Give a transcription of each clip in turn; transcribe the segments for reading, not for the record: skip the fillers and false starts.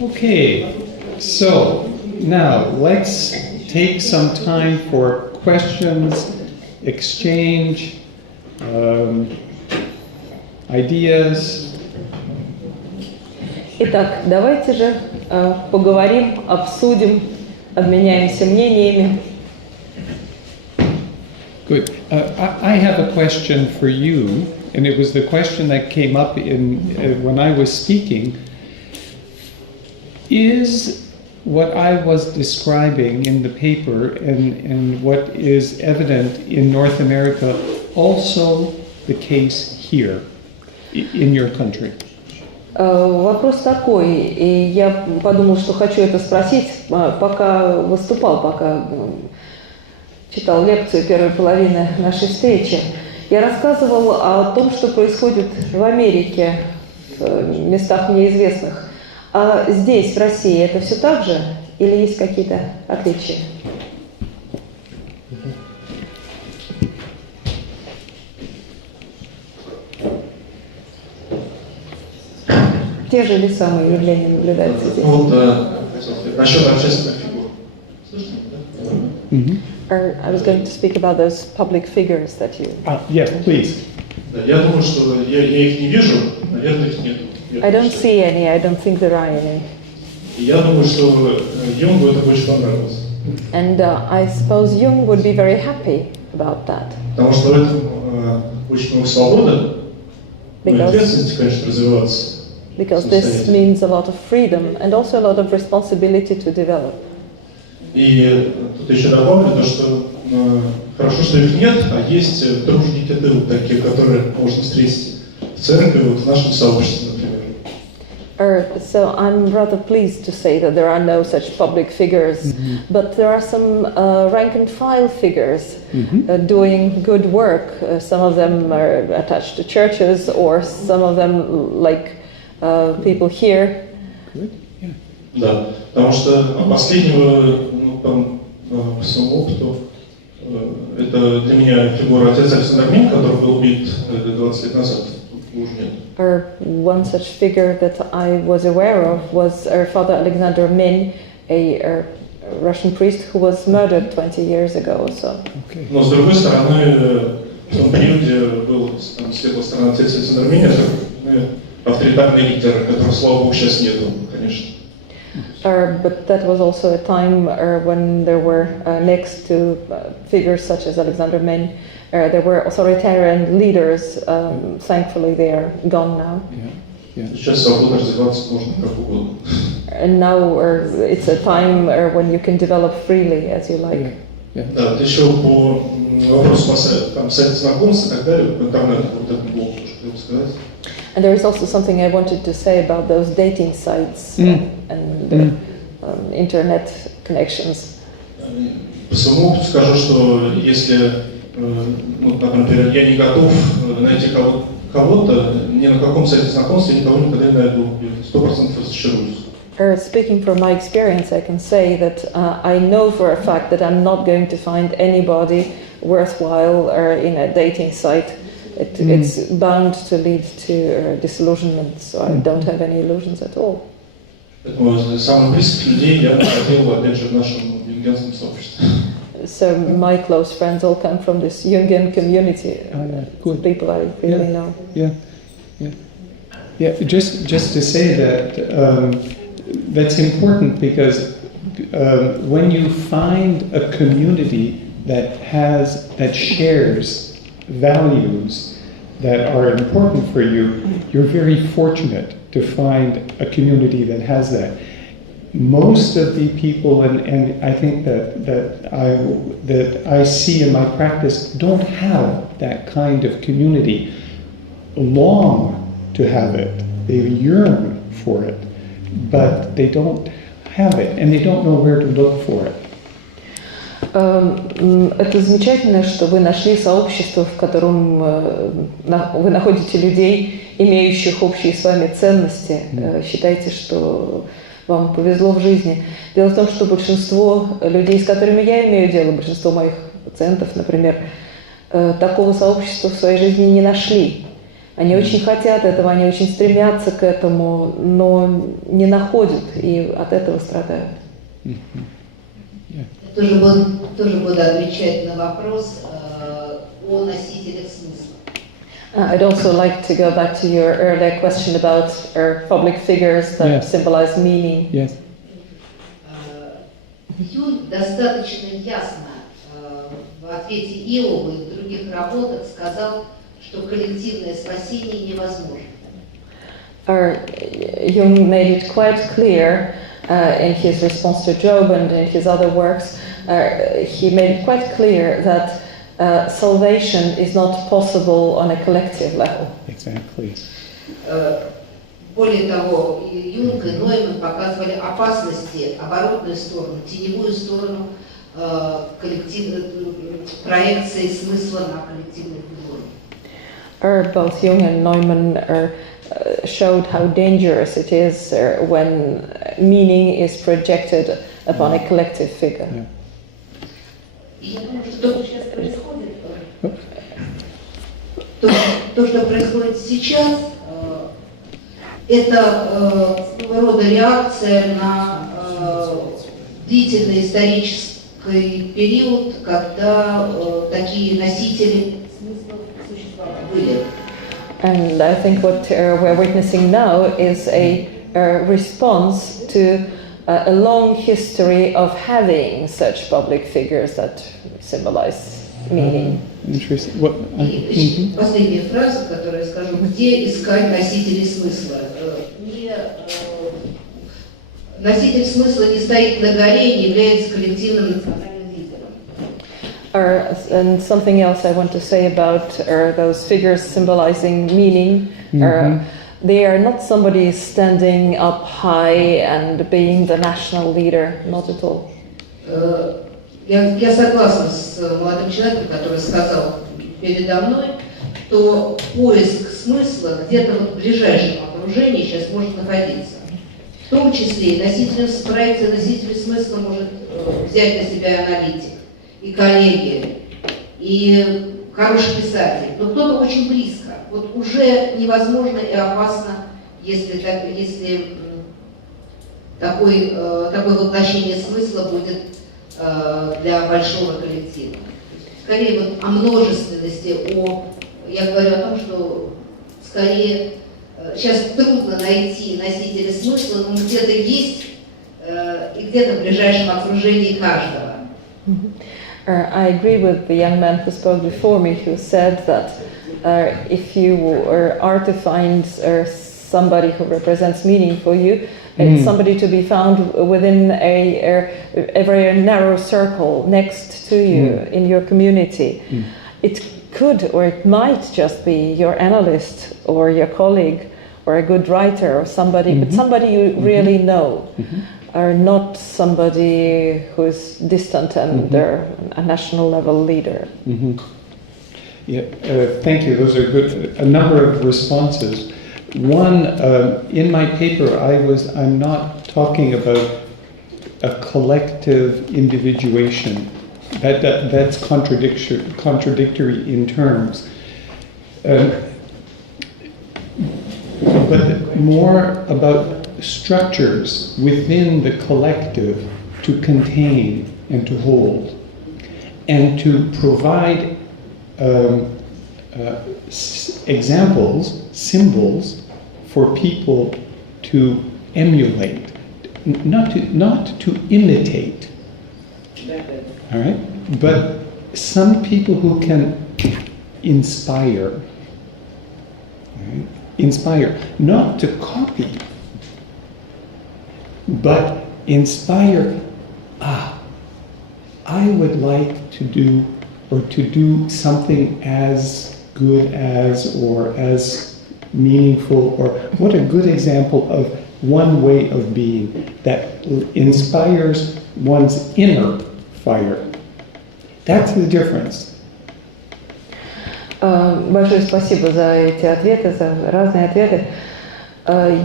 Okay, so now let's take some time for questions, exchange, ideas. Итак, давайте же поговорим, обсудим, обменяемся мнениями. Good. I have a question for you, and it was the question that came up when I was speaking. Is what I was describing in the paper and what is evident in North America also the case here, in your country? Вопрос такой, и я подумал, что хочу это спросить, пока выступал, пока читал лекцию первой половины нашей встречи. Я рассказывал о том, что происходит в Америке, в местах мне известных. А здесь, в России, это все так же или есть какие-то отличия? Те же ли самые явления наблюдаются здесь? Вот, насчет общественных фигур. I was going to speak about those public figures that you... Yes, please. Я думаю, что я их не вижу, наверное, их нет. I don't see any, I don't think there are any. Я думаю, что Юнгу это очень понравилось. And I suppose Jung would be very happy about that. Потому что в этом очень много свободы, и ответственности, конечно, развиваться. Because this means a lot of freedom and also a lot of responsibility to develop. И тут еще добавлю то, что хорошо, что их нет, а есть труженики тыла, такие, которые можно встретить в церкви, вот в нашем сообществе, например. So I'm rather pleased to say that there are no such public figures, but there are some rank and file figures doing good work. Some of them are attached to churches, or some of them, like people here. Да, потому что последнего, по своему опыту, это для меня фигура отец Александр Мень, который был убит 20 лет назад, уже нет. One such figure that I was aware of was our Father Alexander Min, a Russian priest who was murdered 20 years ago. So. Но с другой стороны, в том периоде был светлая сторона отец Александр Мень, это авторитарный лидер, которого, слава богу, сейчас нету, конечно. But that was also a time when there were, next to figures such as Alexander Min, there were authoritarian leaders. Thankfully, they are gone now. Сейчас свободно развиваться можно как угодно. And now it's a time when you can develop freely as you like. Да, еще по вопросу там сайта знакомств и так далее, в интернете, вот это было что сказать. And there is also something I wanted to say about those dating sites and internet connections. По своему опыту скажу, что если, например, я не готов найти кого-то, ни на каком сайте знакомств я никого никогда не найду, 100% разочаруюсь. Speaking from my experience, I can say that I know for a fact that I'm not going to find anybody worthwhile in a dating site. It's bound to lead to disillusionment, so I don't have any illusions at all. Поэтому самых близких людей я находил, опять же, в нашем юнгианском сообществе. So my close friends all come from this Jungian community. People I really know. Yeah. Just to say that that's important because when you find a community that shares values that are important for you, you're very fortunate to find a community that has that. Most of the people, and I think that I see in my practice, don't have that kind of community, long to have it. They yearn for it, but they don't have it, and they don't know where to look for it. Это замечательно, что вы нашли сообщество, в котором вы находите людей, имеющих общие с вами ценности. Считайте, что вам повезло в жизни. Дело в том, что большинство людей, с которыми я имею дело, большинство моих пациентов, например, такого сообщества в своей жизни не нашли. Они очень хотят этого, они очень стремятся к этому, но не находят и от этого страдают. Я тоже буду отвечать на вопрос о носителях смысла. I'd also like to go back to your earlier question about public figures that symbolize meaning. Yes. Юнг достаточно ясно в ответе Иову и в других работах сказал, что коллективное спасение невозможно. Jung made it quite clear in his response to Job and in his other works, he made it quite clear that salvation is not possible on a collective level. Exactly. Более того, и Юнг и Нойман показывали опасности, оборотную сторону, теневую сторону проекции смысла на коллективную фигуру. Both Jung and Neumann showed how dangerous it is when meaning is projected upon a collective figure. Yeah. И я думаю, что то, что сейчас происходит, то, что происходит сейчас, это своего рода реакция на длительный исторический период, когда такие носители смысла существовали, были. And I think what we're witnessing now is a response to a long history of having such public figures that symbolize meaning. Interesting. И последняя фраза, которую я скажу: где искать носителей смысла? Носитель смысла не стоит на горе и не является коллективным национальным лидером. And something else I want to say about those figures symbolizing meaning. They are not somebody standing up high and being the national leader, not at all. Я согласна с молодым человеком, который сказал передо мной, что поиск смысла где-то в ближайшем окружении сейчас может находиться. В том числе и проекция носителей смысла может взять на себя аналитик, и коллеги, и хороший писатель, но кто-то очень близко. Вот уже невозможно и опасно, если такое воплощение смысла будет для большого коллектива. Скорее вот о множественности, я говорю о том, что скорее сейчас трудно найти носители смысла, но где-то есть и где-то в ближайшем окружении каждого. I agree with the young man who spoke before me, who said that if you are to find somebody who represents meaning for you, it's somebody to be found within a very narrow circle next to you in your community. It could or it might just be your analyst or your colleague or a good writer or somebody, but somebody you really know. Are not somebody who is distant and a national level leader. Yeah, thank you. Those are good. A number of responses. One, in my paper, I'm not talking about a collective individuation. That's contradictory in terms. But more about structures within the collective to contain and to hold, and to provide examples, symbols for people to emulate, not to imitate. All right, but some people who can inspire. Right? Inspire, not to copy, but inspire. I would like to do something as good as, or as meaningful, or what a good example of one way of being that inspires one's inner fire. That's the difference. Большое спасибо за эти ответы, за разные ответы.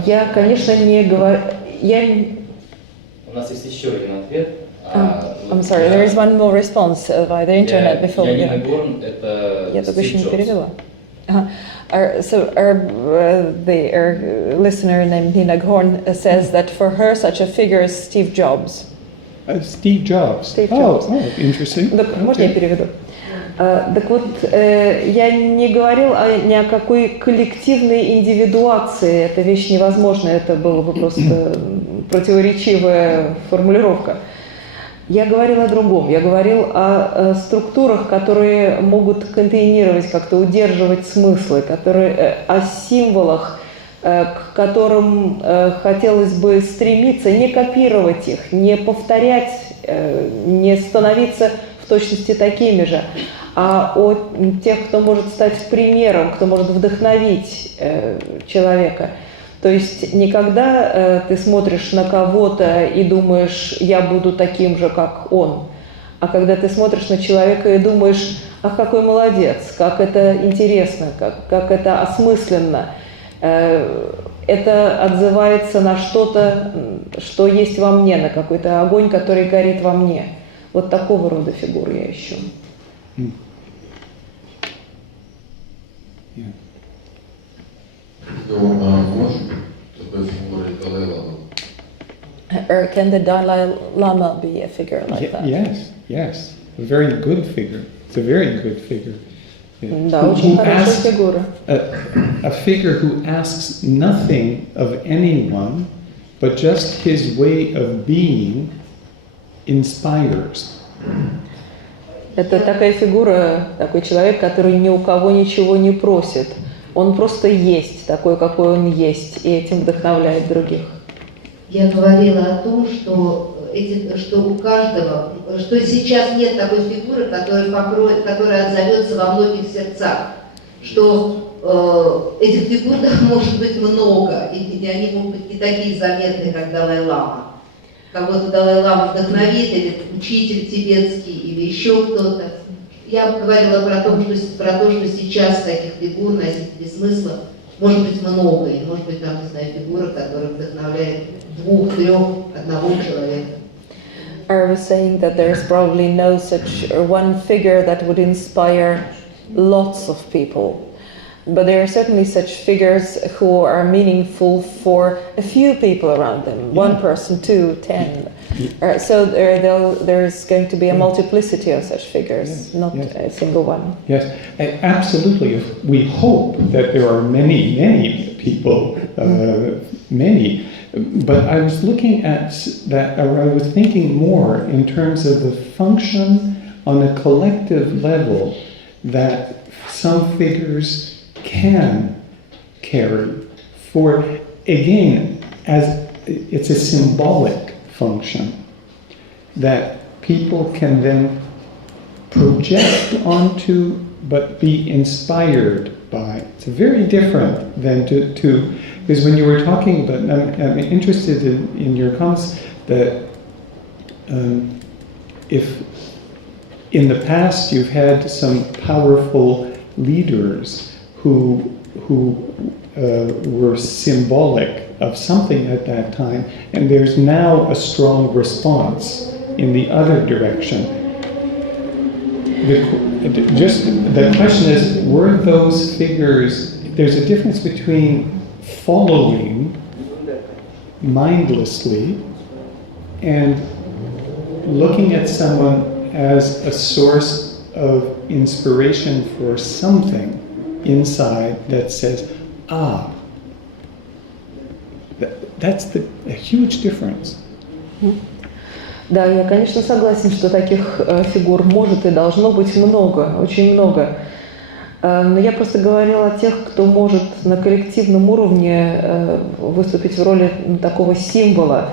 Я, конечно, не говорю... У нас есть еще один ответ. I'm sorry, there is one more response via the internet before. Я не Горн, это Я только еще не перевела. Our listener named Nina Gorn says that for her such a figure is Steve Jobs. Steve Jobs. Steve Jobs. Oh, interesting. Можно я переведу? Так вот, я не говорил ни о какой коллективной индивидуации. Эта вещь невозможна, это была бы просто противоречивая формулировка. Я говорил о другом. Я говорил о структурах, которые могут контейнировать, как-то удерживать смыслы, о символах, к которым хотелось бы стремиться, не копировать их, не повторять, не становиться в точности такими же, а о тех, кто может стать примером, кто может вдохновить человека. То есть не когда ты смотришь на кого-то и думаешь, я буду таким же, как он, а когда ты смотришь на человека и думаешь, ах, какой молодец, как это интересно, как это осмысленно. Это отзывается на что-то, что есть во мне, на какой-то огонь, который горит во мне. Вот такого рода фигуры я ищу. Может такой фигурой Далай-Лама? Or can the Dalai Lama be a figure like that? Yes. A very good figure. It's a very good figure. Да, очень хорошая фигура. A figure who asks nothing of anyone, but just his way of being inspires. Это такая фигура, такой человек, который ни у кого ничего не просит. Он просто есть, такой, какой он есть, и этим вдохновляет других. Я говорила о том, что у каждого, что сейчас нет такой фигуры, которая отзовется во многих сердцах, что этих фигур может быть много, и они могут быть не такие заметные, как Далай-Лама. Кого-то Далай-Лама вдохновит, или учитель тибетский, или еще кто-то. Я говорила про то, что сейчас таких фигур, носителей смысла, может быть много, и может быть там, не знаю, фигура, которая вдохновляет двух, трех, одного человека. I was saying that there's probably no such one figure that would inspire lots of people. But there are certainly such figures who are meaningful for a few people around them. One person, 2, 10. So there's going to be a multiplicity of such figures, not a single one. Yes, absolutely. We hope that there are many people, many. But I was looking at that, or I was thinking more in terms of the function on a collective level that some figures can carry for, again, as it's a symbolic function that people can then project onto but be inspired by. It's very different than to because when you were talking about, I'm interested in your comments that if in the past you've had some powerful leaders who were symbolic of something at that time, and there's now a strong response in the other direction. The question is, were those figures, there's a difference between following mindlessly and looking at someone as a source of inspiration for something inside that says, that's a huge difference. Да, я, конечно, согласен, что таких фигур может и должно быть много, очень много. Но я просто говорила о тех, кто может на коллективном уровне выступить в роли такого символа,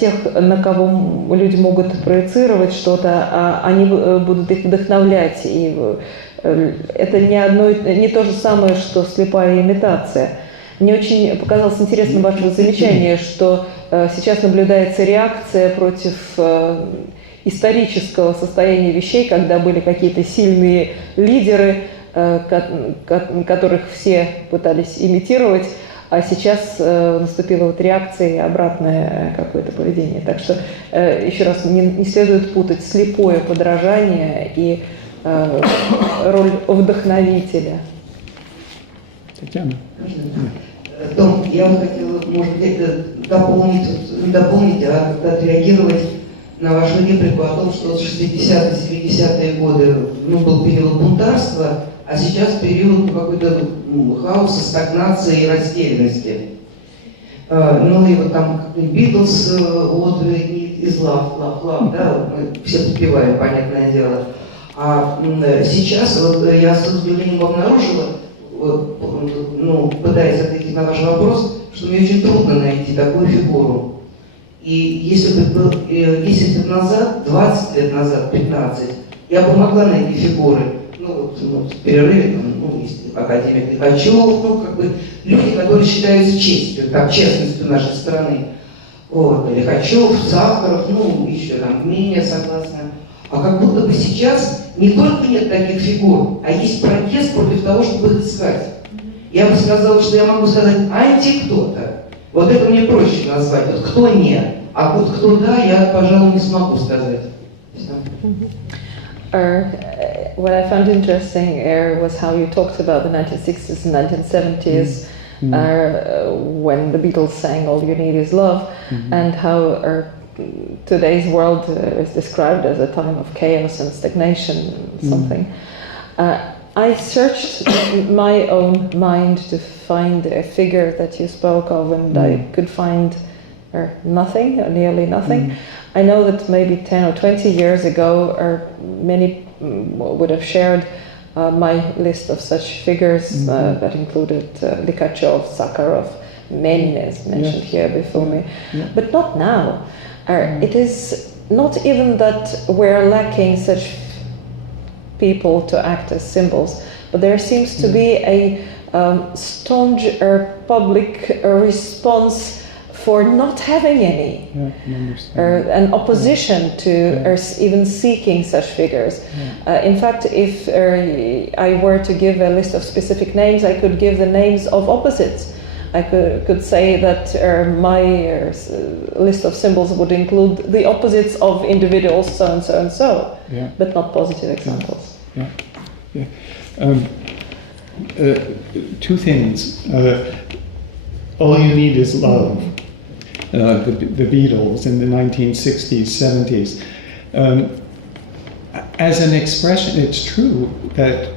тех, на кого люди могут проецировать что-то, а они будут их вдохновлять. И это не то же самое, что слепая имитация. Мне очень показалось интересным ваше замечание, что сейчас наблюдается реакция против исторического состояния вещей, когда были какие-то сильные лидеры, которых все пытались имитировать, а сейчас наступила вот реакция и обратное какое-то поведение. Так что, еще раз, не следует путать слепое подражание и роль вдохновителя. Татьяна. Том, я вот хотела, может быть, дополнить, отреагировать на вашу реплику о том, что 60-е, 70-е годы был период бунтарства, а сейчас период какой-то хаоса, стагнации и растерянности. Ну и вот там Битлз, вот из Love, да, мы все подпеваем, понятное дело. А сейчас вот я с удивлением обнаружила, пытаясь ответить на ваш вопрос, что мне очень трудно найти такую фигуру. И если бы был 10 лет назад, 20 лет назад, 15, я бы могла найти фигуры. В перерыве, есть академик Лихачев, люди, которые считаются честью, честностью нашей страны. Вот, Лихачев, Сахаров, еще там, менее согласна. А как будто бы сейчас не только нет таких фигур, а есть протест против того, чтобы их искать. Я бы сказала, что я могу сказать анти-кто-то. Вот это мне проще назвать. Вот кто нет, а вот кто да, я, пожалуй, не смогу сказать. What I found interesting was how you talked about the 1960s and 1970s when the Beatles sang All You Need Is Love, and how today's world is described as a time of chaos and stagnation, something. I searched my own mind to find a figure that you spoke of, and I could find nothing, or nearly nothing. I know that maybe 10 or 20 years ago, many would have shared my list of such figures that included Likhachev, Sakharov, many as mentioned here before me, but not now. It is not even that we're lacking such people to act as symbols, but there seems to be a staunch public response for not having any, an opposition to even seeking such figures. In fact, if I were to give a list of specific names, I could give the names of opposites. I could say that my list of symbols would include the opposites of individuals, so and so and so, but not positive examples. Two things. All You Need Is Love. The Beatles in the 1960s, 70s. As an expression, it's true that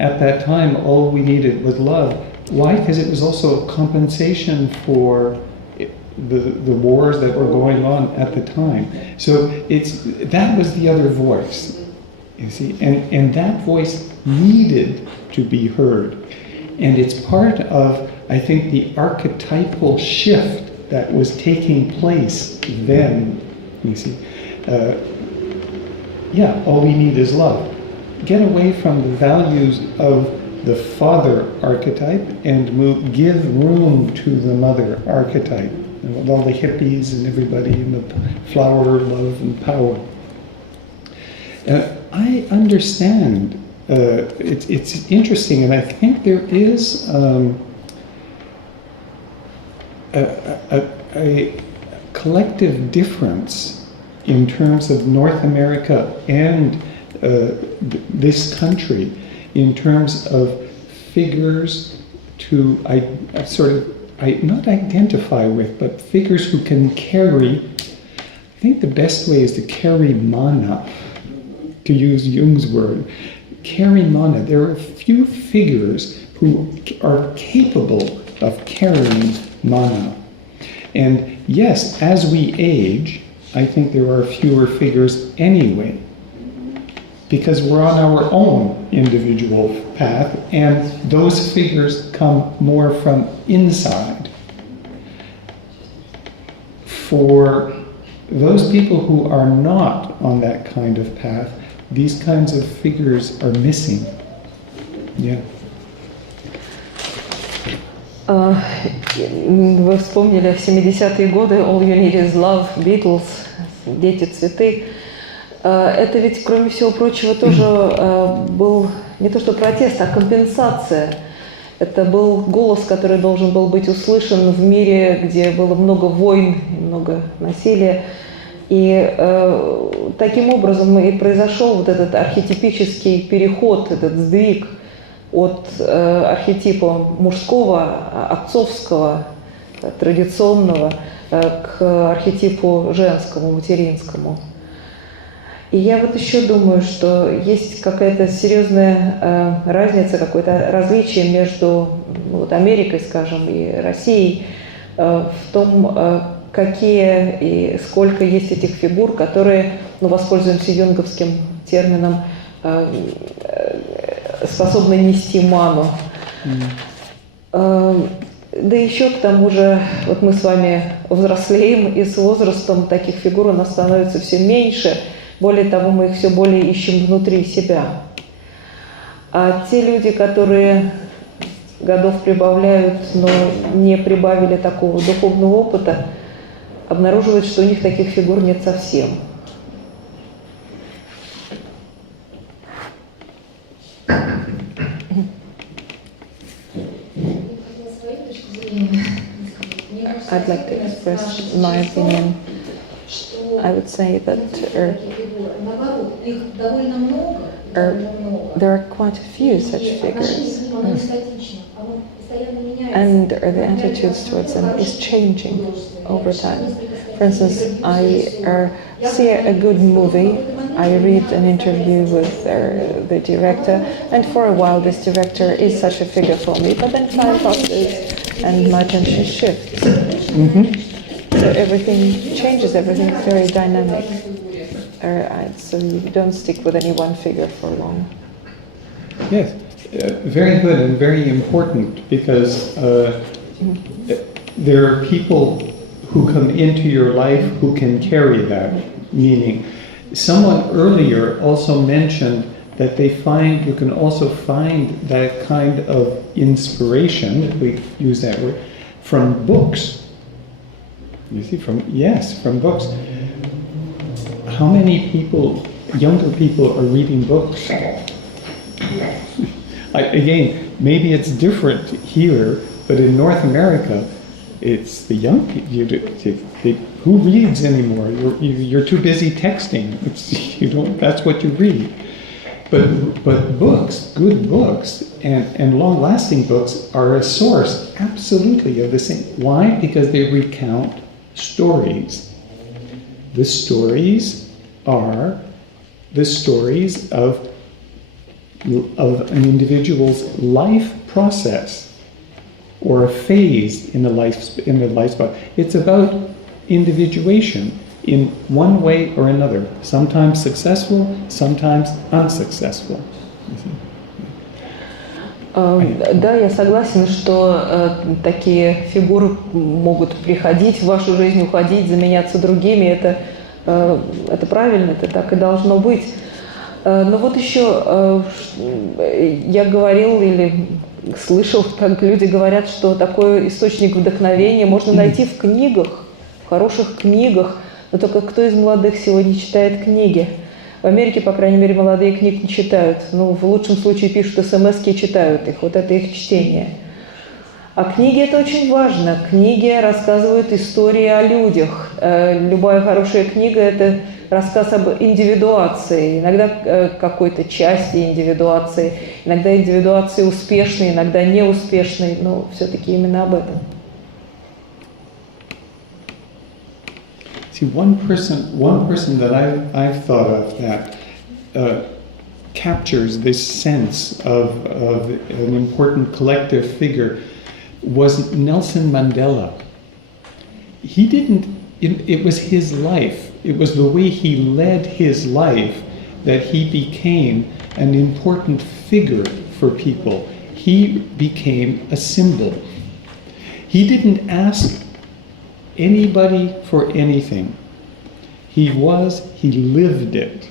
at that time all we needed was love. Why? Because it was also a compensation for the wars that were going on at the time. So that was the other voice, you see, and that voice needed to be heard. And it's part of, I think, the archetypal shift that was taking place then, you see. All we need is love. Get away from the values of the father archetype and give room to the mother archetype. And with all the hippies and everybody in the flower of love and power. I understand, it's interesting, and I think there is a collective difference in terms of North America and this country in terms of figures to not identify with, but figures who can carry. I think the best way is to carry mana, to use Jung's word. Carry mana. There are a few figures who are capable of carrying mana. And yes, as we age, I think there are fewer figures anyway, because we're on our own individual path, and those figures come more from inside. For those people who are not on that kind of path, these kinds of figures are missing. Вы вспомнили в 70-е годы All You Need Is Love, Beatles, Дети, цветы. Это ведь, кроме всего прочего, тоже был не то что протест, а компенсация. Это был голос, который должен был быть услышан в мире, где было много войн, много насилия. И таким образом и произошел вот этот архетипический переход, этот сдвиг от архетипа мужского, отцовского, традиционного, к архетипу женскому, материнскому. И я вот еще думаю, что есть какая-то серьезная разница, какое-то различие между вот, Америкой, скажем, и Россией в том, какие и сколько есть этих фигур, которые, ну, воспользуемся юнговским термином, способны нести ману. Да еще к тому же, вот мы с вами взрослеем, и с возрастом таких фигур у нас становится все меньше. Более того, мы их все более ищем внутри себя. А те люди, которые годов прибавляют, но не прибавили такого духовного опыта, обнаруживают, что у них таких фигур нет совсем. I'd like to express my opinion. I would say that there are quite a few such figures, and the attitudes towards them is changing over time. For instance, I see a good movie, I read an interview with the director, and for a while this director is such a figure for me, but then time passes and my attention shifts. So everything changes, everything's very dynamic. So you don't stick with any one figure for long. Yes, very good and very important, because there are people who come into your life who can carry that meaning. Someone earlier also mentioned that you can also find that kind of inspiration, if we use that word, from books. You see, from books. How many people, younger people, are reading books? Again, maybe it's different here, but in North America, it's the young people. Who reads anymore? You're too busy texting. That's what you read. But books, good books, and long-lasting books are a source, absolutely, of the same. Why? Because they recount stories. The stories are the stories of an individual's life process or a phase in the life spot. It's about individuation in one way or another, sometimes successful, sometimes unsuccessful. Да, я согласен, что такие фигуры могут приходить в вашу жизнь, уходить, заменяться другими. Это правильно, это так и должно быть. Но вот еще я говорил или слышал, как люди говорят, что такой источник вдохновения можно найти в книгах, в хороших книгах. Но только кто из молодых сегодня читает книги? В Америке, по крайней мере, молодые книг не читают. Ну, в лучшем случае пишут смс-ки и читают их. Вот это их чтение. А книги – это очень важно. Книги рассказывают истории о людях. Любая хорошая книга – это рассказ об индивидуации. Иногда какой-то части индивидуации. Иногда индивидуации успешные, иногда неуспешные. Но все-таки именно об этом. See, one person that I've thought of that captures this sense of an important collective figure was Nelson Mandela. He didn't, it was his life, it was the way he led his life that he became an important figure for people. He became a symbol. He didn't ask anybody for anything. He lived it.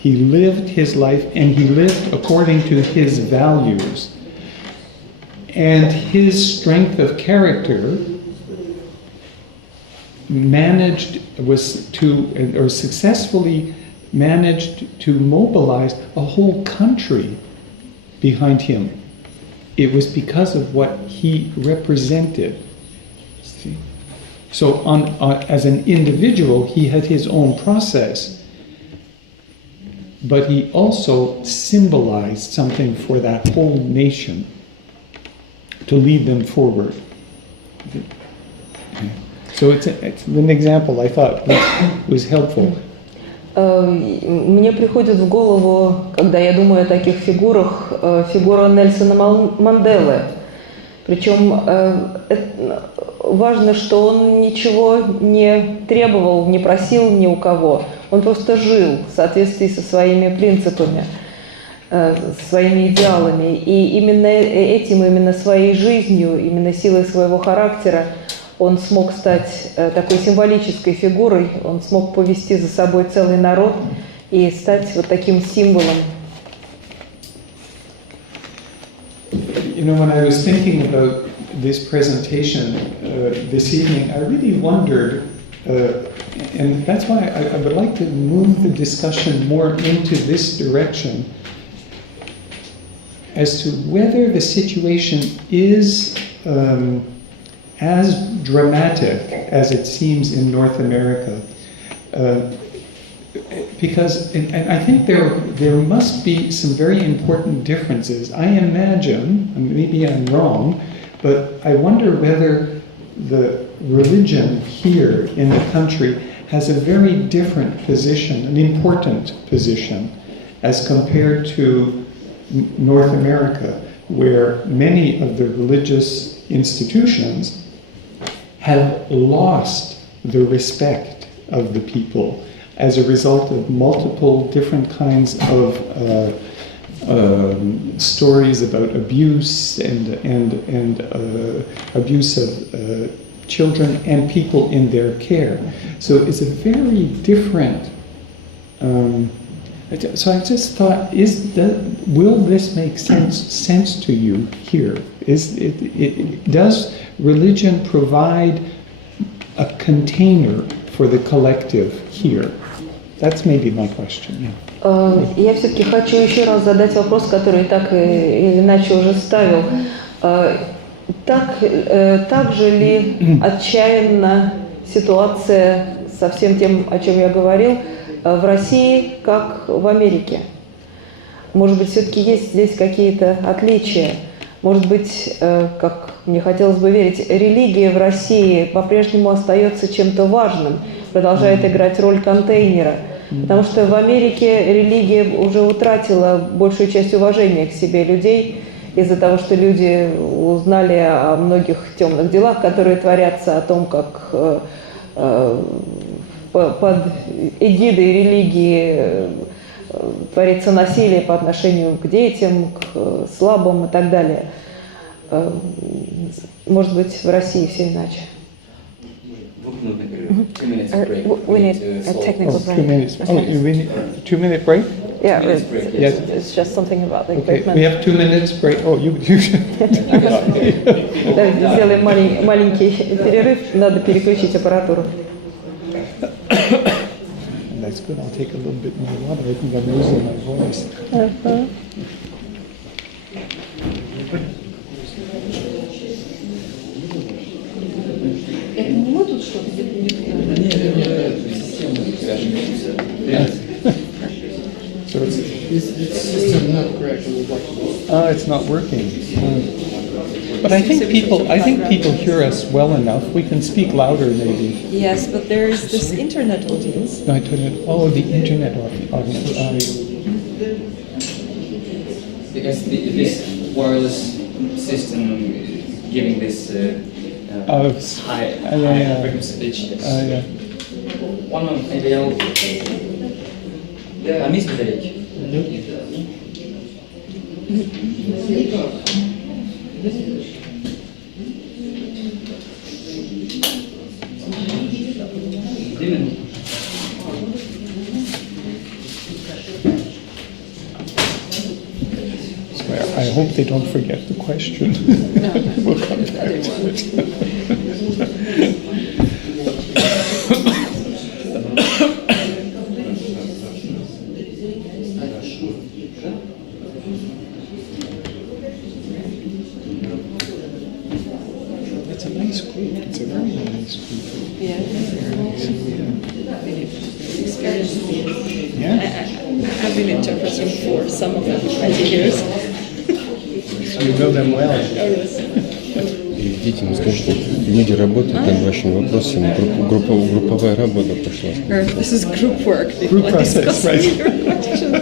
He lived his life, and he lived according to his values. And his strength of character successfully managed to mobilize a whole country behind him. It was because of what he represented. See? So as an individual, he had his own process. but he also symbolized something for that whole nation to lead them forward. So it's an example I thought was helpful. Мне приходит в голову, когда я думаю о таких фигурах, фигура Нельсона Манделы. Причем важно, что он ничего не требовал, не просил ни у кого. Он просто жил в соответствии со своими принципами, своими идеалами. И именно этим, именно своей жизнью, именно силой своего характера он смог стать такой символической фигурой, он смог повести за собой целый народ и стать вот таким символом. You know, when I was thinking about this presentation this evening, I really wondered, and that's why I would like to move the discussion more into this direction, as to whether the situation is as dramatic as it seems in North America. Because and I think there must be some very important differences. I imagine, maybe I'm wrong, but I wonder whether the religion here in the country has a very different position, an important position, as compared to North America, where many of the religious institutions have lost the respect of the people as a result of multiple different kinds of stories about abuse and abuse of children and people in their care. So it's a very different. So I just thought, will this make sense to you here? Does religion provide a container for the collective here? That's maybe my question. Yeah. Я все-таки хочу еще раз задать вопрос, который так или иначе уже ставил. Так же ли отчаянна ситуация со всем тем, о чем я говорил, в России, как в Америке? Может быть, все-таки есть здесь какие-то отличия? Может быть, как мне хотелось бы верить, религия в России по-прежнему остается чем-то важным, продолжает играть роль контейнера. Потому что в Америке религия уже утратила большую часть уважения к себе людей из-за того, что люди узнали о многих темных делах, которые творятся, о том, как под эгидой религии творится насилие по отношению к детям, к слабым и так далее. Может быть, в России все иначе. We need a technical break. 2 minutes. Oh, we need 2-minute break? Yeah, Yes. it's just something about the Okay, equipment. we have 2 minutes break. Oh, you Сделаем маленький перерыв, надо переключить аппаратуру. That's good. I'll take a little bit more water. I think I'm losing my voice. Это не мы тут что-то So it's system not correct. It's not working. But I think people hear us well enough. We can speak louder, maybe. Yes, but there is this internet audience. No, I told you. Oh, the internet audience. Because this wireless system giving this high frequency pitch. Yeah. One moment, maybe I missed the date. I hope they don't forget the question. We'll come back to it. It's a nice group. It's a very nice group. Yeah, Yeah. I've been interpreting for some of them for 20 years. So you know them well. Детям скажите, люди работают над вашими вопросами, групповая работа пошла. This is group work. Group People are process, discussing right. your questions.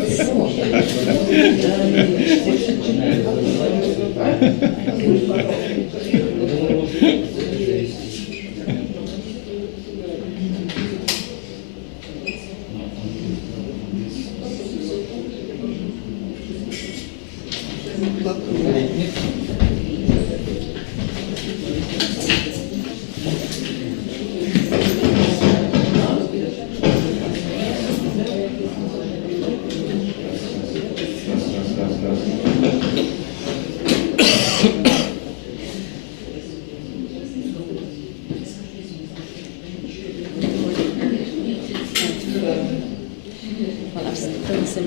Well, I've done some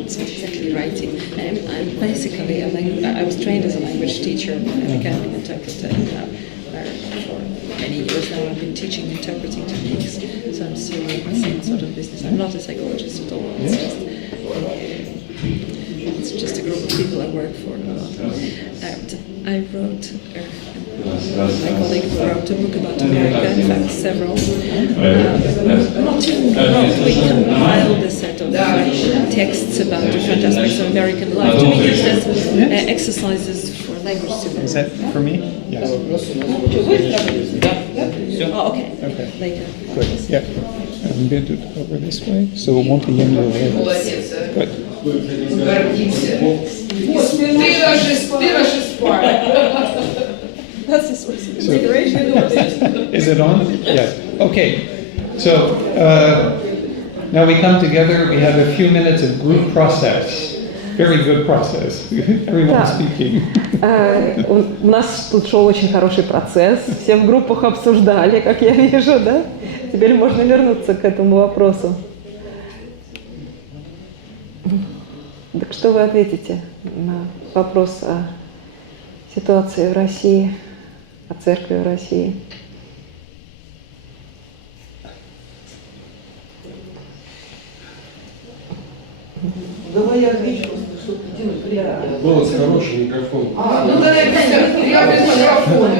exactly writing. I was trained as a language teacher and I became an interpreter. For many years now I've been teaching interpreting techniques, so I'm still in the same sort of business. I'm not a psychologist at all. It's just a group of people I work for. I wrote, my colleague wrote a book about America, in fact several. Not even wrote, we compiled a set of texts about different aspects of American life to be used as exercises for language students. Is that for me? Yes. Oh, okay. Okay. Later. Good. Yeah. I'm going to over this way, so it won't be in your way. Good. That's the source of inspiration. Is it on? Yes. Okay. So now we come together. We have a few minutes of group process. Very good process. Everyone speaking. У нас тут шел очень хороший процесс. Все в группах обсуждали, как я вижу, да? Теперь можно вернуться к этому вопросу. Так что вы ответите на вопрос о ситуации в России, о церкви в России? Давай я отвечу, чтобы тянуть время. Голос хороший, микрофон. Ну да, я без микрофона.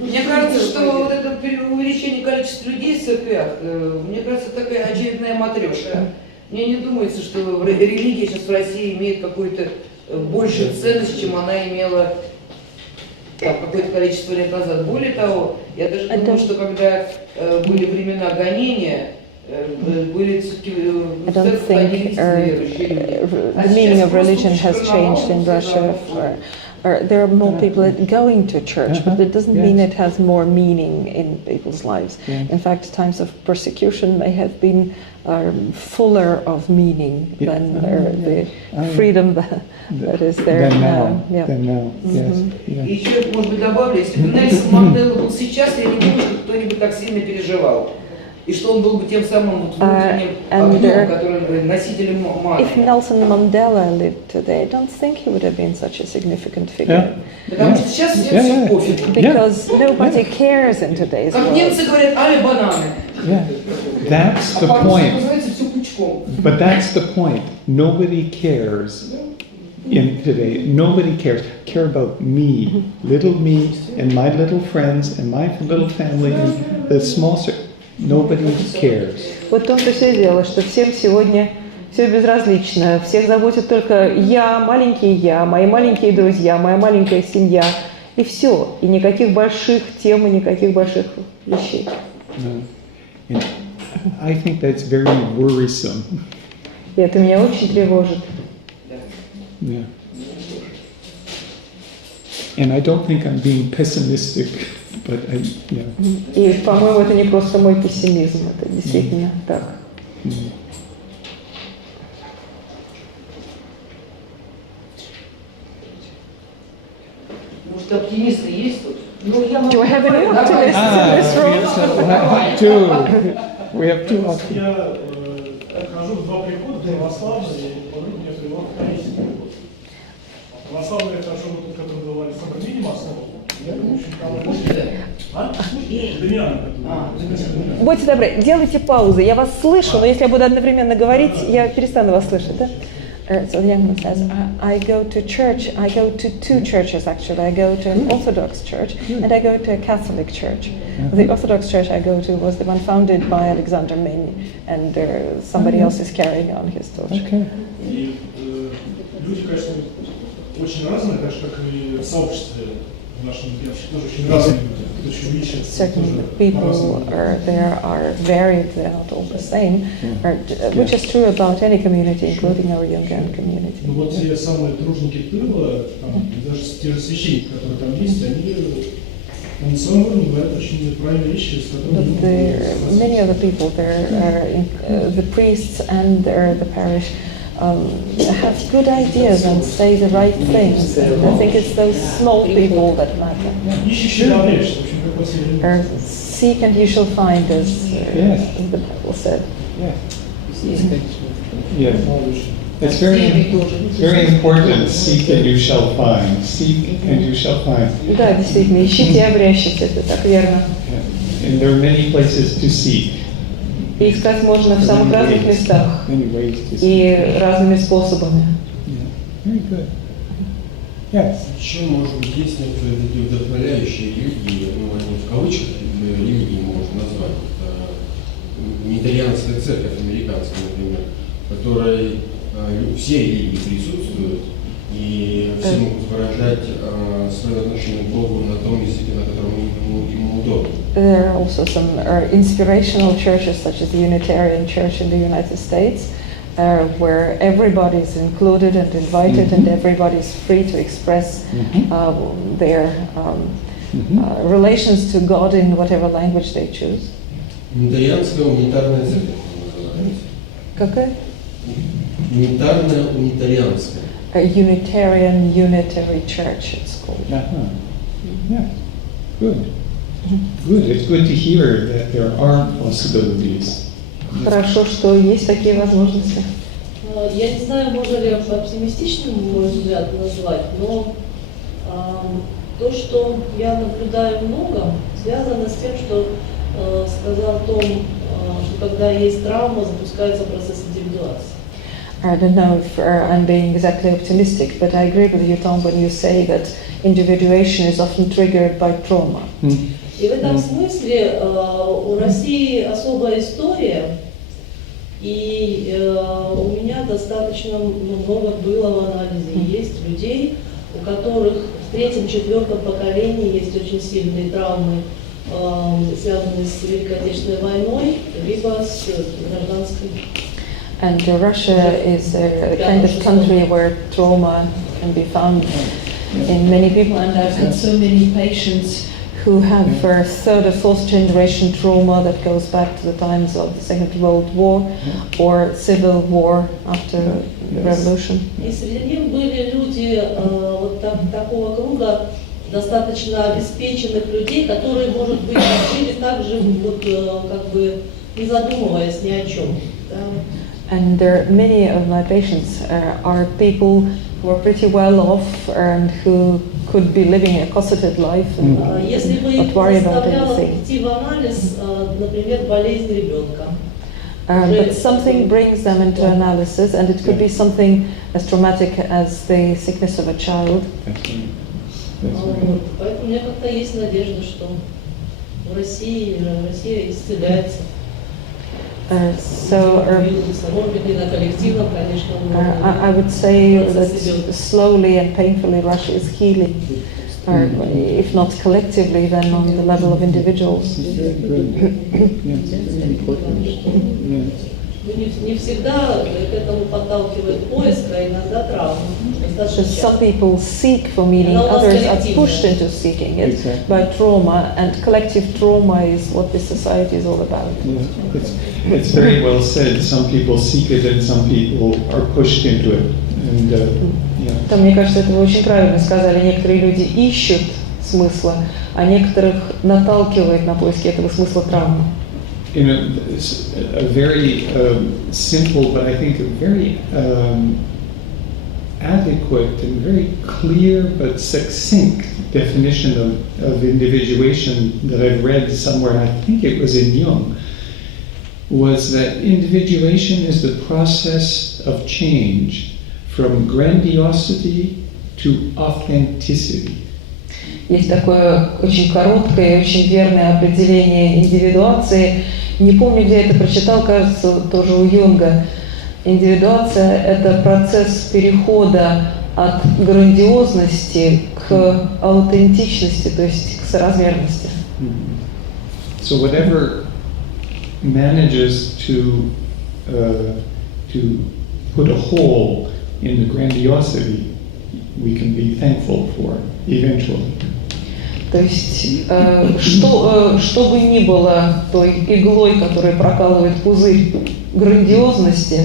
Мне кажется, что вот это увеличение количества людей в церквях, мне кажется, такая очередная матрешка. Мне не думается, что религия сейчас в России имеет какую-то большую ценность, чем она имела какое-то количество лет назад. Более того, я даже думаю, что когда были времена гонения, I don't think the meaning of religion has changed in Russia. There are more people going to church, but it doesn't mean it has more meaning in people's lives. In fact, times of persecution may have been fuller of meaning than the freedom that is there now. Than now. Yes. И еще, может быть, добавлю, если бы Нельсон Мандела был сейчас, я не думаю, что кто-нибудь так сильно переживал. И что он был бы тем самым внутренним огнем, который носителем маны. If Nelson Mandela lived today, I don't think he would have been such a significant figure. Потому что сейчас всем пофиг. Because nobody cares in today's Как world. немцы говорят, али бананы. Yeah. That's the point. But that's the point. Nobody cares in today. Nobody cares. Care about me, little me, and my little friends, and my little family, and the small circle. Nobody cares. Вот в том-то все дело, что всем сегодня все безразлично. Всех заботит только я, мои маленькие друзья, моя маленькая семья. И все. И никаких больших тем, и никаких больших вещей. And I think that's very worrisome. И это меня очень тревожит. Yeah. And I don't think I'm being pessimistic, but yeah. И, по-моему, это не просто мой пессимизм, это действительно так. Может, оптимисты есть тут? Do I have any optimists in this room? We have two optimists. Я хожу в два прихода, православные, и вокруг меня приводят количество приходов. Православные я хожу, которые давали самым минимум основу, Будьте добры, делайте паузы. Я вас слышу, но если я буду одновременно говорить, я перестану вас слышать, да? So the young man says, I go to church, I go to two churches actually. I go to an Orthodox church and I go to a Catholic church. The Orthodox church I go to was the one founded by Alexander Min, and somebody else is carrying on his torch. И люди, конечно, очень разные, так же, как и в сообществе в нашем мире, тоже очень разные люди. Certain people there are varied, they're not all the same, which is true about any community, including our Jungian community. Ну вот те самые тружники тыла, даже те же священники, которые там есть, они на своем уровне говорят очень правильные вещи, с которыми... Many of the people there, the priests and the parish, have good ideas and say the right things. I think it's those small people that matter. Seek and you shall find, as the Bible said. Yeah. It's very important. Seek and you shall find. Seek and you shall find. Да, действительно, ищите и обрящите, это так верно. And there are many places to seek. И искать можно в самых разных местах и разными способами. Еще, может быть, есть некоторые такие вдохновляющие религии, ну, они в кавычках религии можно назвать. Это итальянская церковь, американская, например, в которой все религии присутствуют, и все могут выражать свое отношение к Богу на том языке, на котором ему удобно. There are also some inspirational churches, such as the Unitarian Church in the United States, where everybody is included and invited, and everybody is free to express their relations to God in whatever language they choose. Унитарианская унитарная церковь называется. Какая? Унитарная унитарианская. A Unitarian Unitary Church, it's called. Yeah, good. Good. It's good to hear that there are possibilities. Хорошо, что есть такие возможности. Я не знаю, можно ли оптимистичным, мой взгляд, назвать, но то, что я наблюдаю много, связано с тем, что сказал Том, что когда есть травма, запускается процесс индивидуации. I don't know if I'm being exactly optimistic, but I agree with you, Tom, when you say that individuation is often triggered by trauma. И в этом смысле у России особая история, и у меня достаточно много было в анализе. Есть людей, у которых в третьем-четвертом поколении есть очень сильные травмы, связанные с Великой Отечественной войной, либо с гражданской. And Russia is a kind of country where trauma can be found in many people, and I've had so many patients who have third or fourth generation trauma that goes back to the times of the Second World War or Civil War after the Revolution. И среди них были люди вот такого круга, достаточно обеспеченных людей, которые, может быть, жили так же, вот, как бы не задумываясь ни о чем. And many of my patients are people who are pretty well off and who could be living a cosseted life and not worry about anything. But something brings them into analysis, and it could be something as traumatic as the sickness of a child. Поэтому у меня как-то есть надежда, что в Россия исцеляется. I would say that slowly and painfully Russia is healing, if not collectively, then on the level of individuals. Не всегда к этому подталкивает поиск, а иногда травма. Some people seek for meaning, others are pushed into seeking it by trauma, and collective trauma is what this society is all about. Yeah. It's very well said. Some people seek it and some people are pushed into it. And, Мне кажется, это вы очень правильно сказали. Некоторые люди ищут смысла, а некоторых наталкивает на поиски этого смысла травма. in a very simple, but I think a very adequate and very clear but succinct definition of individuation that I've read somewhere, I think it was in Jung, was that individuation is the process of change from grandiosity to authenticity. Есть такое очень короткое и очень верное определение индивидуации. Не помню, где я это прочитал, кажется, тоже у Юнга. Индивидуация – это процесс перехода от грандиозности к аутентичности, то есть к соразмерности. So whatever manages to put a hole in the grandiosity, we can be thankful for eventually. То есть, что бы ни было той иглой, которая прокалывает пузырь грандиозности,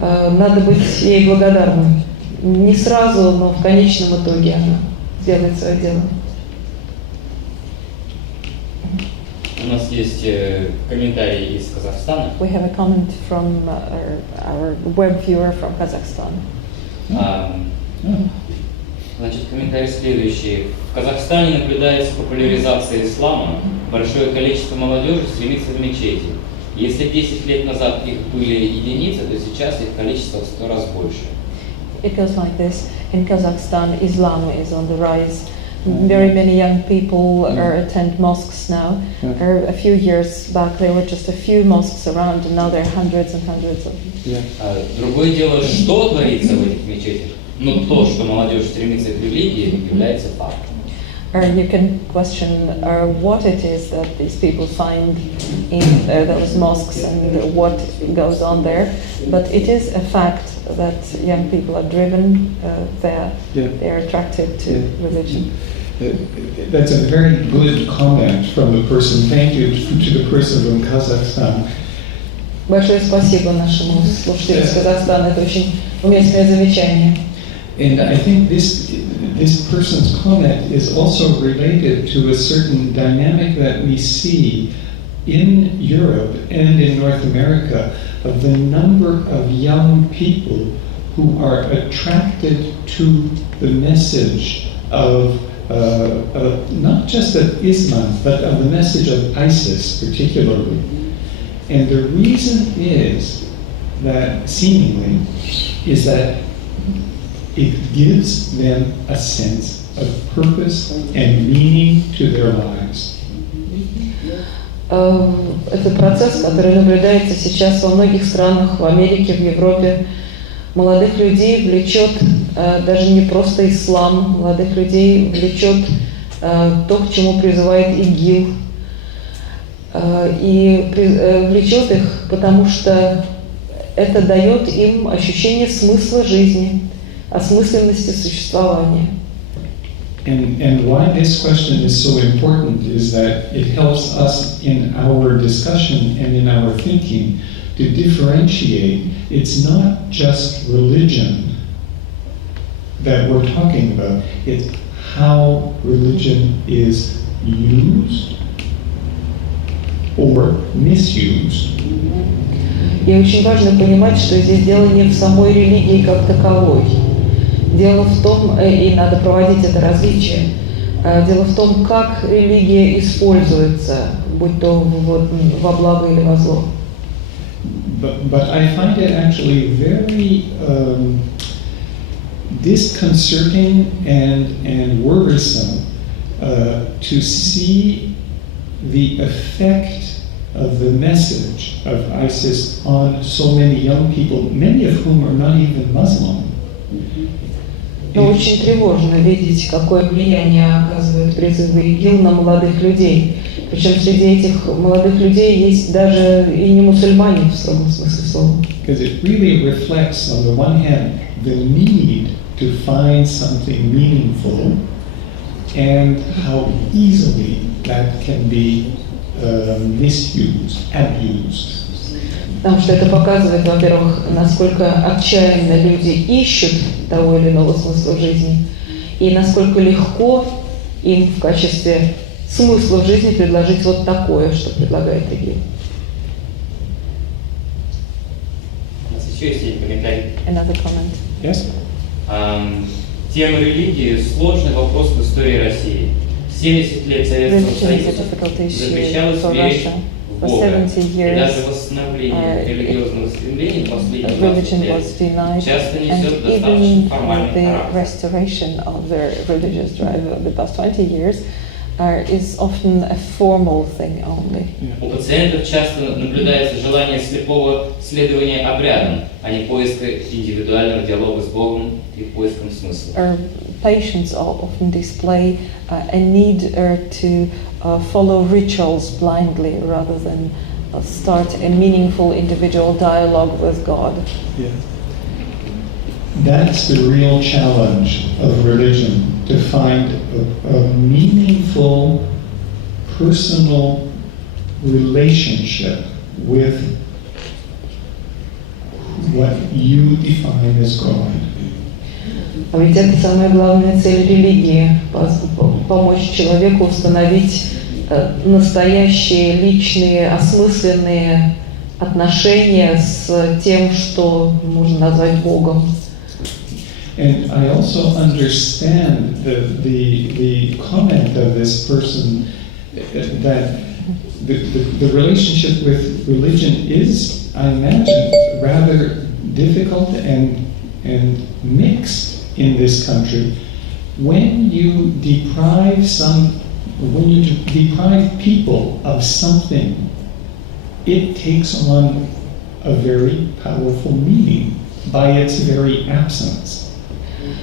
надо быть ей благодарным. Не сразу, но в конечном итоге она делает свое дело. У нас есть комментарий из Казахстана. We have a comment from our web viewer from Kazakhstan. Значит, комментарий следующий. В Казахстане наблюдается популяризация ислама. Большое количество молодежи стремится в мечети. Если 10 лет назад их были единицы, то сейчас их количество в 100 раз больше. It goes like this. In Kazakhstan, Islam is on the rise. Very many young people attend mosques now. A few years back, there were just a few mosques around, and now there are hundreds and hundreds of them. Другое дело, что творится в этих мечетях. Но то, что молодежь стремится к религии, является фактом. You can question what it is that these people find in those mosques and what goes on there, but it is a fact that young people are driven there. They are attracted to religion. That's a very good comment from the person. Thank you to the person from Kazakhstan. Большое спасибо нашему слушателю из Казахстана. Это очень уместное замечание. And I think this person's comment is also related to a certain dynamic that we see in Europe and in North America of the number of young people who are attracted to the message of not just of Islam, but of the message of ISIS particularly. And the reason is that, seemingly, is that it gives them a sense of purpose and meaning to their lives. Это процесс, который наблюдается сейчас во многих странах, в Америке, в Европе. Молодых людей влечет даже не просто ислам, молодых людей влечет то, к чему призывает ИГИЛ. И влечет их, потому что это дает им ощущение смысла жизни, осмысленности существования. And why this question is so important is that it helps us in our discussion and in our thinking to differentiate. It's not just religion that we're talking about, it's how religion is used or misused. И очень важно понимать, что здесь дело не в самой религии как таковой. Дело в том, и надо проводить это различие, дело в том, как религия используется, будь то во благо или во зло. But I find it actually very disconcerting and worrisome to see the effect of the message of ISIS on so many young people, many of whom are not even Muslim. Но очень тревожно видеть, какое влияние оказывают призывы ИГИЛ на молодых людей. Причем среди этих молодых людей есть даже и не мусульмане в строгом смысле слова. Because it really reflects, on the one hand, the need to find something meaningful and how easily that can be misused, abused. Потому что это показывает, во-первых, насколько отчаянно люди ищут того или иного смысла в жизни, и насколько легко им в качестве смысла в жизни предложить вот такое, что предлагает ИГИЛ. У нас еще есть комментарий. Another comment. Yes? Тема религии – сложный вопрос в истории России. 70 лет Советского Союза запрещалось верить в Бога. И даже восстановление религиозного стремления последних 20 лет часто несет достаточно формальный характер. Is often a formal thing only. У пациентов часто наблюдается желание слепого следования обрядам, а не поиска индивидуального диалога с Богом и поиском смысла. Patients often display a need to follow rituals blindly rather than start a meaningful individual dialogue with God. Yeah. That's the real challenge of religion, to find a meaningful, personal relationship with what you define as God. А ведь это самая главная цель религии – помочь человеку установить настоящие, личные, осмысленные отношения с тем, что можно назвать Богом. And I also understand the comment of this person that the relationship with religion is, I imagine, rather difficult and mixed in this country. When you deprive people of something, it takes on a very powerful meaning by its very absence.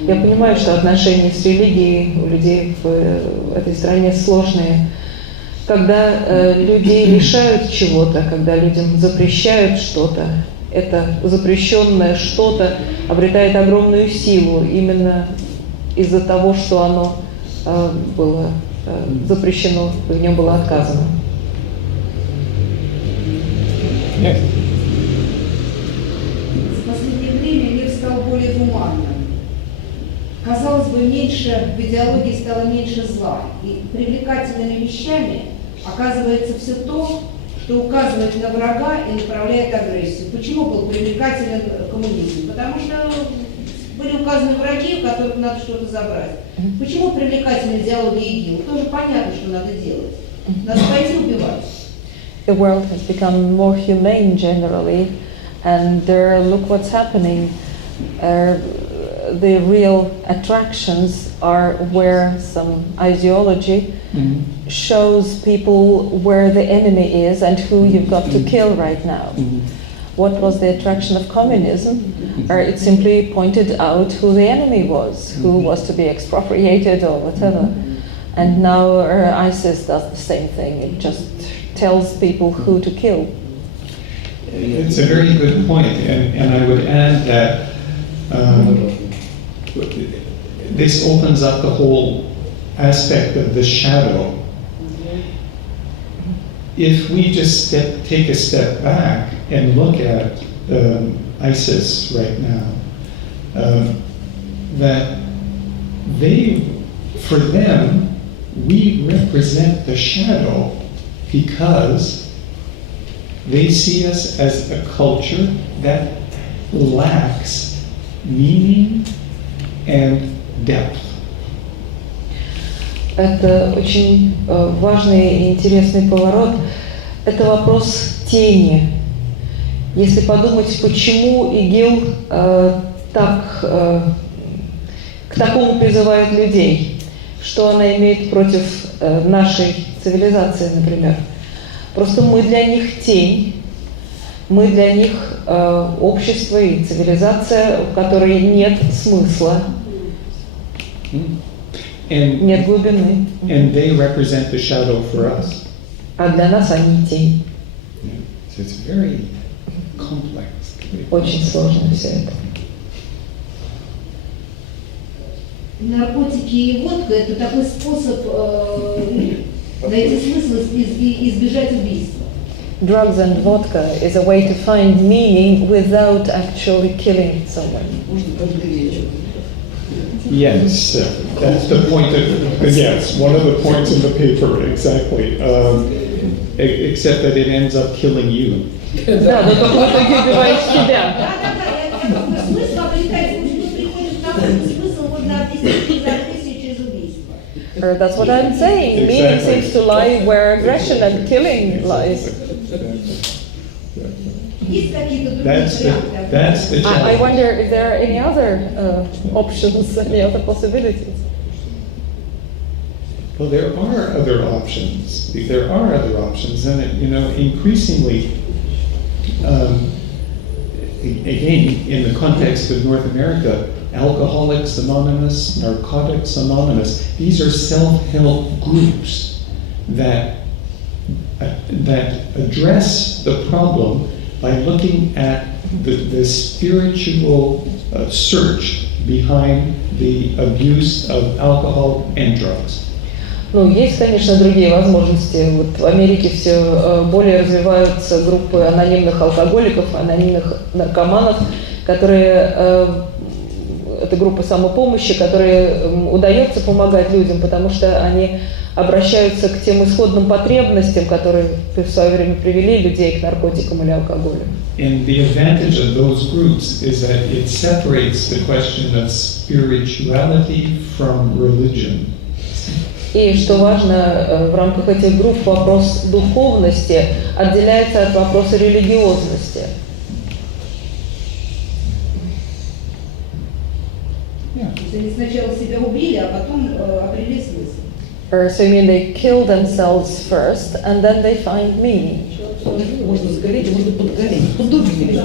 Я понимаю, что отношения с религией у людей в этой стране сложные. Когда людей лишают чего-то, когда людям запрещают что-то, это запрещенное что-то обретает огромную силу именно из-за того, что оно было запрещено, в нем было отказано. Yes. В последнее время мир стал более гуманным. Казалось бы, в идеологии стало меньше зла. И привлекательными вещами оказывается все то, что указывает на врага и направляет агрессию. Почему был привлекателен коммунизм? Потому что были указаны враги, у которых надо что-то забрать. Почему привлекательна идеология ИГИЛ? Тоже понятно, что надо делать. Надо пойти убивать. The world has become more humane generally, and look what's happening. The real attractions are where some ideology shows people where the enemy is and who you've got to kill right now. What was the attraction of communism? It simply pointed out who the enemy was, who was to be expropriated or whatever. And now ISIS does the same thing. It just tells people who to kill. It's a very good point, and I would add that this opens up the whole aspect of the shadow. If we just take a step back and look at ISIS right now, that for them, we represent the shadow because they see us as a culture that lacks meaning and depth. Это очень важный и интересный поворот. Это вопрос тени. Если подумать, почему ИГИЛ к такому призывает людей, что она имеет против нашей цивилизации, например. Просто мы для них тень, мы для них общество и цивилизация, в которой нет смысла, нет глубины. And they represent the shadow for us. А для нас они тень. So it's very complex. Очень сложно все это. Наркотики и водка – это такой способ найти смысл и избежать убийства. Drugs and vodka is a way to find meaning without actually killing someone. Yes, that's the point yes, one of the points in the paper, exactly. Except that it ends up killing you. Да, но только в итоге убиваешь себя. Да, смысл обретается, почему приходит к тому, That's what I'm saying. Exactly. Meaning seems to lie where aggression and killing lies. Есть какие-то другие That's the I challenge. wonder if there are any other options, any other possibilities. Well, there are other options. There are other options, and increasingly, again, in the context of North America, Alcoholics Anonymous, Narcotics Anonymous, these are self-help groups that address the problem by looking at the spiritual search behind the abuse of alcohol and drugs. Ну, есть, конечно, другие возможности. Вот в Америке все более развиваются группы анонимных алкоголиков, анонимных наркоманов, которые это группа самопомощи, которые удается помогать людям, потому что они обращаются к тем исходным потребностям, которые в свое время привели людей к наркотикам или алкоголю. And the advantage of those groups is that it separates the question of spirituality from religion. И что важно, в рамках этих групп вопрос духовности отделяется от вопроса религиозности. Они сначала себя убили, а потом обрели смысл. So you mean they kill themselves first and then they find meaning. Можно сгореть, можно подгореть. Подубили.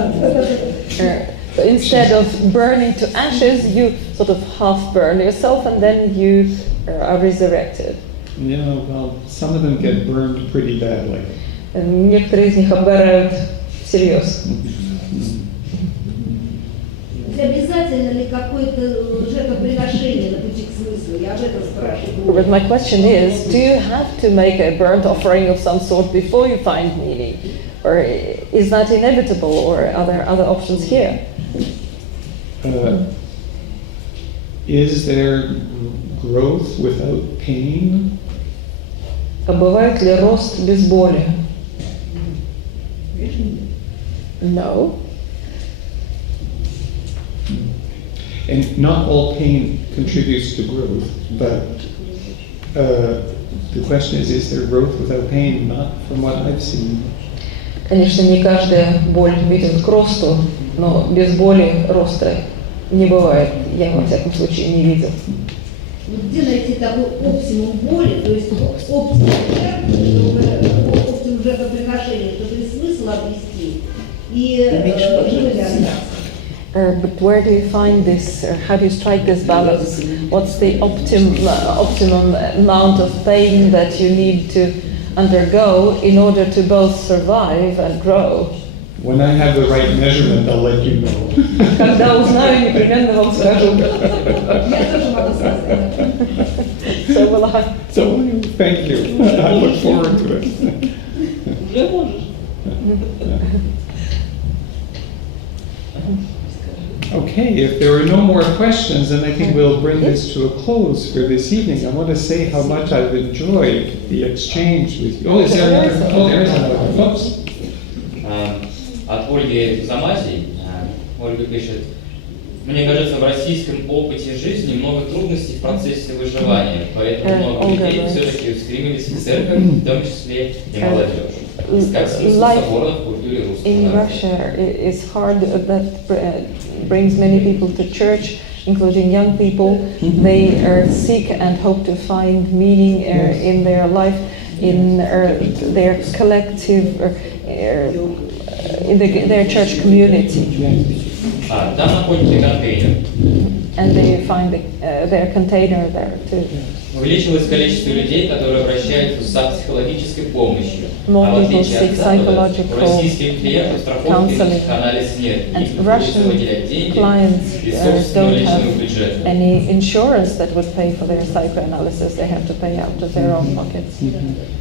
So instead of burning to ashes, you sort of half burn yourself and then you are resurrected. Well, some of them get burned pretty badly. Некоторые из них обгорают всерьез. Обязательно ли какое-то жертвоприношение на пути к смыслу? Я об этом спрашиваю. But my question is, do you have to make a burnt offering of some sort before you find meaning? Or is that inevitable, or are there other options here? Is there growth without pain? А бывает ли рост без боли? No. And not all pain contributes to growth, but the question is there growth without pain? Not from what I've seen. Конечно, не каждая боль ведет к росту, но без боли роста не бывает. Я, во всяком случае, не видел. Где найти такой оптимум боли, то есть оптимум жертвоприношения, чтобы и смысл обрести, и боль остаться? But where do you find this, or how do you strike this balance? What's the optimum amount of pain that you need to undergo in order to both survive and grow? When I have the right measurement, I'll let you know. Когда узнаю, непременно вам скажу. Я тоже могу сказать. So will I. So, thank you. I look forward to it. Уже можешь. Okay, if there are no more questions, then I think we'll bring this to a close for this evening. I want to say how much I've enjoyed the exchange with you. Oh, is there another? Oh, there is another. Oops. От Ольги Замази. Ольга пишет: мне кажется, в российском опыте жизни много трудностей в процессе выживания, поэтому много людей все-таки устремились в церковь, в том числе и молодежь. Искать смысл собора в культуре русского In народа. Russia, it's hard. That brings many people to church, including young people. They seek and hope to find meaning in their life, in their collective, in their church community. Там находится контейнер. And they find their container there too. Увеличилось количество людей, которые обращаются за психологической помощью. More А в people отличие seek от Запада, у psychological российских клиентов страховки counseling. и анализ нет. And Им приходится Russian выделять деньги clients из собственного don't личного have бюджета. any insurance that would pay for their psychoanalysis. They have to pay out of their own pockets.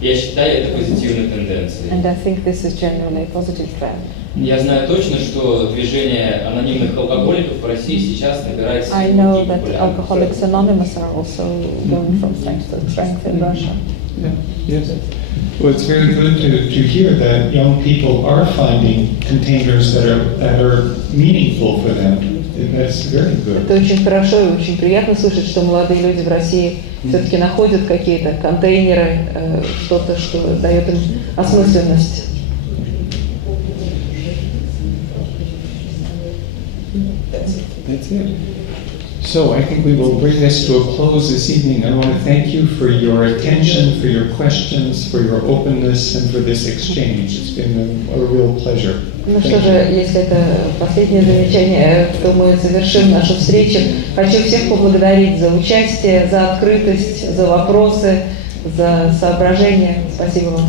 Я считаю это позитивной тенденцией. And I think this is generally a positive trend. Я знаю точно, что движение анонимных алкоголиков в России сейчас набирает I силу know и that популярность. Alcoholics Anonymous are also going from strength to strength in Russia. Yeah, yes. Well, it's very good to hear that young people are finding containers that are meaningful for them. That's very good. Это очень хорошо и очень приятно слышать, что молодые люди в России все-таки находят какие-то контейнеры, что-то, что дает им осмысленность. That's it. So I think we will bring this to a close this evening. I want to thank you for your attention, for your questions, for your openness, and for this exchange. It's been a real pleasure. Ну что же, если это последнее замечание, то мы завершим нашу встречу. Хочу всех поблагодарить за участие, за открытость, за вопросы, за соображения. Спасибо вам.